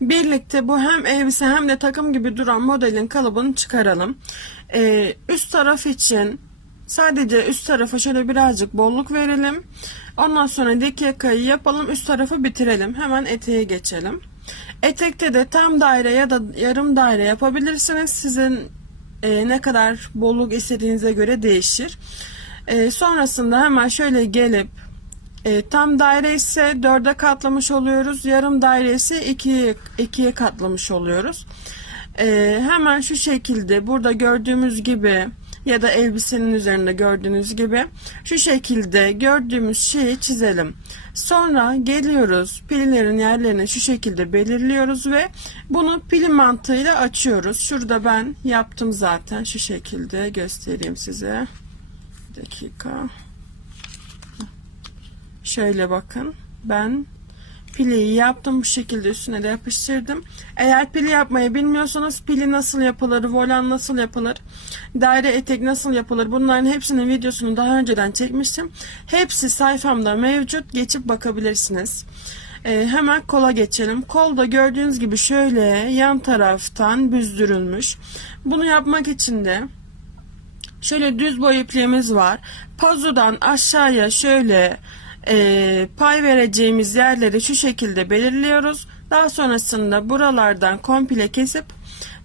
birlikte bu hem elbise hem de takım gibi duran modelin kalıbını çıkaralım. Ee, üst taraf için sadece üst tarafa şöyle birazcık bolluk verelim. Ondan sonra dik yakayı yapalım. Üst tarafı bitirelim. Hemen eteğe geçelim. Etekte de tam daire ya da yarım daire yapabilirsiniz. Sizin e, ne kadar bolluk istediğinize göre değişir. E, sonrasında hemen şöyle gelip e, tam daire ise dörde katlamış oluyoruz. Yarım daire ise ikiye, katlamış oluyoruz. E, hemen şu şekilde burada gördüğümüz gibi ya da elbisenin üzerinde gördüğünüz gibi şu şekilde gördüğümüz şeyi çizelim. Sonra geliyoruz pillerin yerlerini şu şekilde belirliyoruz ve bunu pil mantığıyla açıyoruz. Şurada ben yaptım zaten şu şekilde göstereyim size. Bir dakika. Şöyle bakın. Ben piliyi yaptım bu şekilde üstüne de yapıştırdım. Eğer pili yapmayı bilmiyorsanız pili nasıl yapılır, volan nasıl yapılır, daire etek nasıl yapılır bunların hepsinin videosunu daha önceden çekmiştim. Hepsi sayfamda mevcut. Geçip bakabilirsiniz. Ee, hemen kola geçelim. Kolda gördüğünüz gibi şöyle yan taraftan büzdürülmüş. Bunu yapmak için de Şöyle düz boy ipliğimiz var. Pazudan aşağıya şöyle e, pay vereceğimiz yerleri şu şekilde belirliyoruz. Daha sonrasında buralardan komple kesip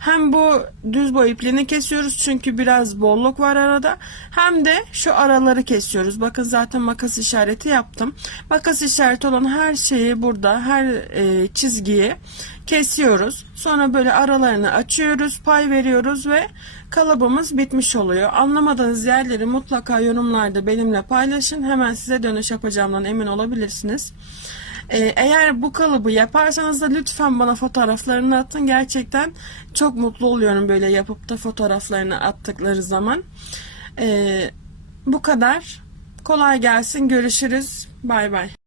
hem bu düz boy ipliğini kesiyoruz çünkü biraz bolluk var arada. Hem de şu araları kesiyoruz. Bakın zaten makas işareti yaptım. Makas işareti olan her şeyi burada her e, çizgiyi kesiyoruz. Sonra böyle aralarını açıyoruz, pay veriyoruz ve kalıbımız bitmiş oluyor. Anlamadığınız yerleri mutlaka yorumlarda benimle paylaşın. Hemen size dönüş yapacağımdan emin olabilirsiniz. Ee, eğer bu kalıbı yaparsanız da lütfen bana fotoğraflarını atın. Gerçekten çok mutlu oluyorum böyle yapıp da fotoğraflarını attıkları zaman. Ee, bu kadar. Kolay gelsin. Görüşürüz. Bay bay.